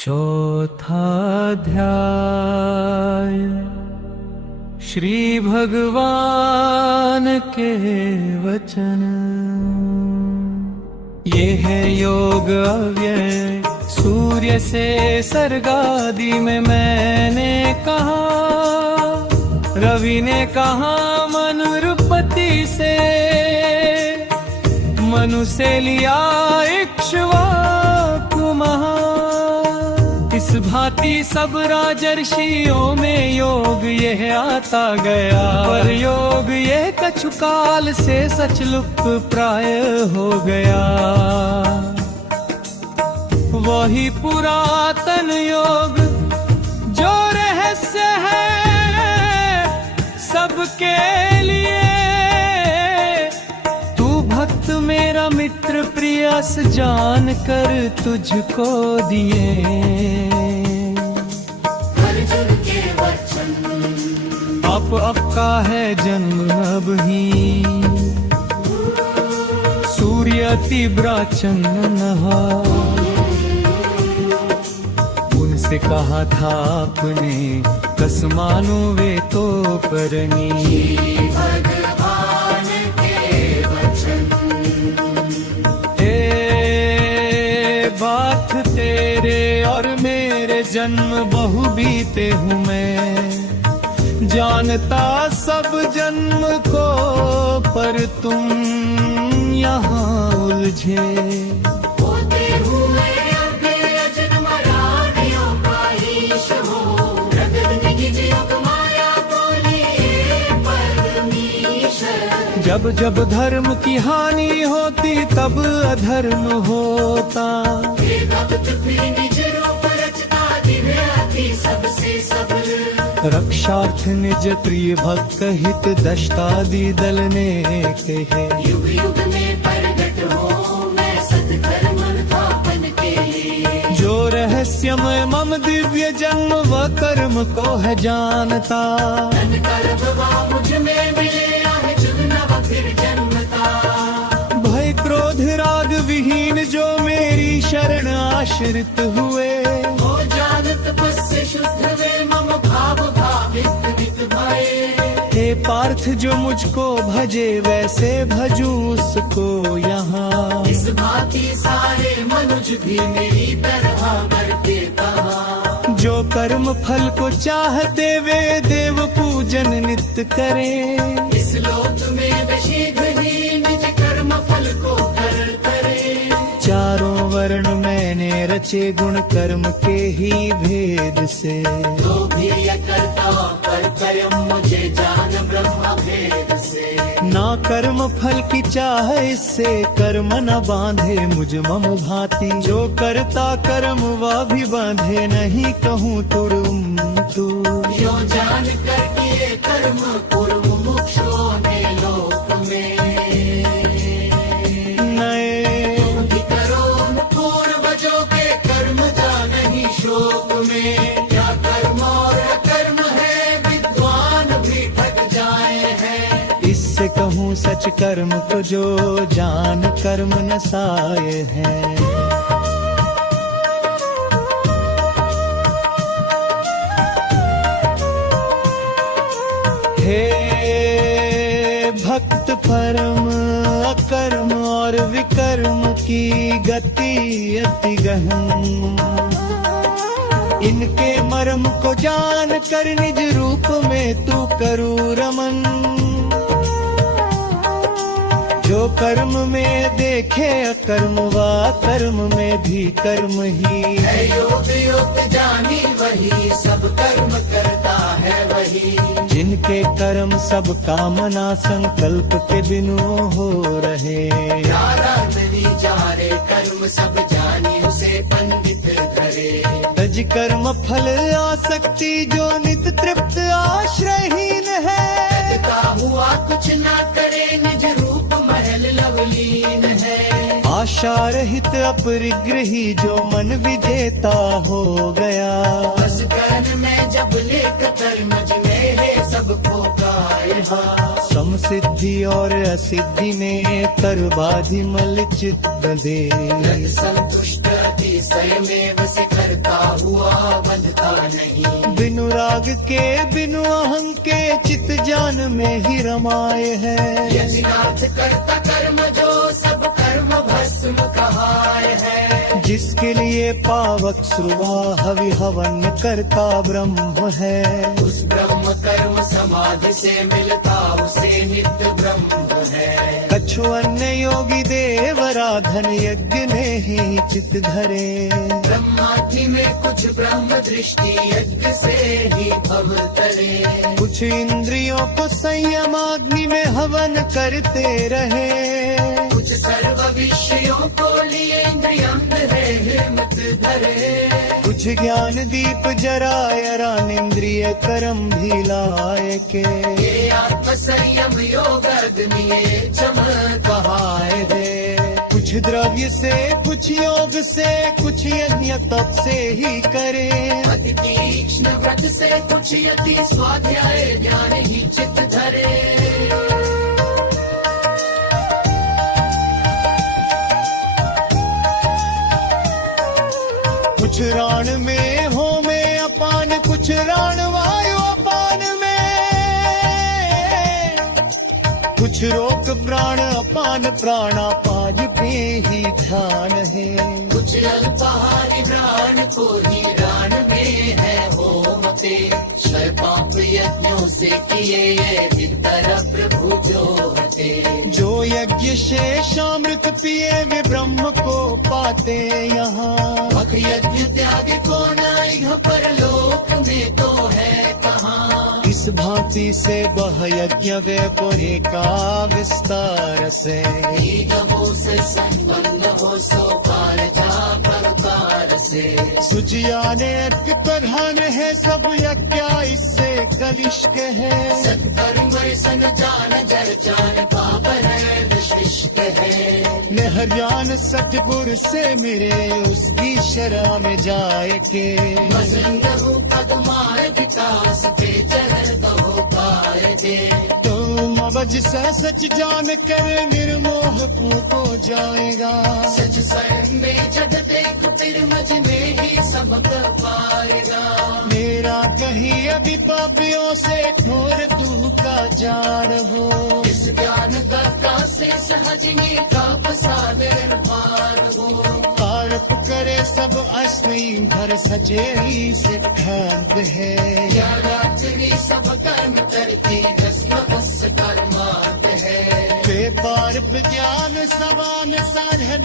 चौथा अध्याय श्री भगवान के वचन। ये है योग अव्यय सूर्य से सर्गादि में मैंने कहा, रवि ने कहा मनुरुपति से, मनु से लिया इक्ष्वाकु महा। इस भांति सब राजर्षियों में योग यह आता गया, पर योग यह कछु काल से सच लुप्त प्राय हो गया। वही पुरातन योग जो रहस्य है सबके लिए, तू भक्त मेरा मित्र प्रियस जान कर तुझको दिए। अब का है जन्म अब ही, सूर्य अति ब्राचन नहा। उनसे कहा था आपने कस मानो वे तो परनी। भगवान के वचन बात तेरे और मेरे जन्म बहु बीते हूँ मैं, जानता सब जन्म को पर तुम यहाँ उलझे। होते हुए अभी अजन्म रानियों का ईश हो, प्रगट निज योग माया बोलिए परमीश्वर। जब जब धर्म की हानि होती तब अधर्म होता, निज रूप रचता दिव्य अति सबसे सबल। रक्षार्थ निज प्रिय भक्त हित दष्टादि दल ने कहे, युग युग में प्रगट हो मैं सत्कर्म स्थापन के लिए। जो रहस्यमय मम दिव्य जन्म व कर्म को है जानता, धन कर्म वा मुझ में मिले आहे जुग नव फिर जन्मता। भय क्रोध राग विहीन जो मेरी शरण आश्रित हुए, हो जानत बस शुद्ध वे मम भाव भावित नित भये। हे पार्थ जो मुझको भजे वैसे भजूं उसको यहाँ। इस भांति सारे मनुज भी मेरी तरह करते कहा, जो कर्म फल को चाहते वे देव पूजन नित्य करें। इस लोक में वे शीघ्र ही निज कर्म फल को करे। चारों वर्ण मैंने रचे गुण कर्म के ही भेद से, जो भी यह करता पर कर्म मुझे जान ब्रह्म भेद से। ना कर्म फल की चाह इससे कर्म न बांधे मुझ मम भांति। जो करता कर्म वह भी बांधे नहीं कहूँ तुम तू। यो जान कर किए कर्म पूर्व मुक्षों ने लोक में, शोक में। क्या कर्म और अकर्म है विद्वान भी ठग जाए हैं। इससे कहूँ सच कर्म को जो जान कर्म न साए हैं। हे भक्त परम अकर्म और विकर्म की गति अति गहन, इनके मर्म को जान कर निज रूप में तू करू रमन। जो कर्म में देखे अकर्म वा कर्म में भी कर्म ही है। योग योग जानी वही सब कर्म करता है वही, जिनके कर्म सब कामना संकल्प के बिनु हो रहे। जारे कर्म सब जानी उसे पंडित करे। तज कर्म फल आसक्ति जो नित तृप्त आश्रयहीन है, हुआ कुछ ना करे निज रूप महल लवलीन है। आशा रहित अपरिग्रही जो मन विजेता हो गया, बस कर्म में जब लेख कर्म में है सबको गाय। समसिद्धि और असिद्धि में तरबाधि मल चित्त दे। संतुष्ट स्वयमेव से करता हुआ बंधता नहीं। बिनु राग के बिनु अहं के चित जान में ही रमाए है। यजिनाथ करता कर्म जो सब कर्म भस्म कहाय है। जिसके लिए पावक श्रुवा हवि हवन करता ब्रह्म है। उस ब्रह्म कर्म समाधि से मिलता उसे नित्य ब्रह्म है। कछु अन्य योगी देवराधन यज्ञ ने ही चित धरे। ब्रह्मादि में कुछ ब्रह्म दृष्टि यज्ञ से ही भव तरे। कुछ इंद्रियों को संयमाग्नि में हवन करते रहे। कुछ सर्व विषयों को लिए इंद्रियंग है हिम्मत धरे। कुछ ज्ञान दीप जराय रान इंद्रिय कर्म भी लाए के। ये आत्म संयम योग अग्नि चमकाए है। कुछ द्रव्य से कुछ योग से कुछ यज्ञ तप से ही करे। अति तीक्ष्ण व्रत से कुछ यति स्वाध्याय ध्यान ही चित धरे। कुछ राण में हो में अपान कुछ राण वायु अपान में। कुछ रोक प्राण अपान प्राणापान पे ही ध्यान है। कुछ अल्पाहारी प्राण को ही राण में है होमते। क्षय पाप यज्ञों से किए ये भीतर प्रभु जो हते। जो यज्ञ शेषामृत पिए वे ब्रह्म को पाते यहाँ। भग यज्ञ त्याग को नाइह परलोक में तो है कहाँ। इस भांति से बह यज्ञ वे पुरे का विस्तार से। हो से संबंध हो सो पार जा परकार से। सुचियाने यज्ञ प्रधान है सब यज्ञ इससे कनिष्क है। सत्कर्म सन जान जर जान पाप है विशिष्ट है। निहरजान सतगुर से मिले उसकी शरा में जाए के। मसंग हो पदमार विकास पे चरण कहो पाए दे। तुम अवज सा सच जान कर निर्मोह को जाएगा। सच स्वयं में जग देख फिर मुझ में ही सबक पाएगा। मेरा कहीं अभी पापियों से ठोर तू का जान हो। इस ज्ञान का से सहज ही ताप सागर पार हो। आरोप करे सब असली भर सचे ही सिद्धांत है। या रात्रि सब कर्म करती भस्म बस कर्मार्थ है। वे पार ज्ञान समान साधन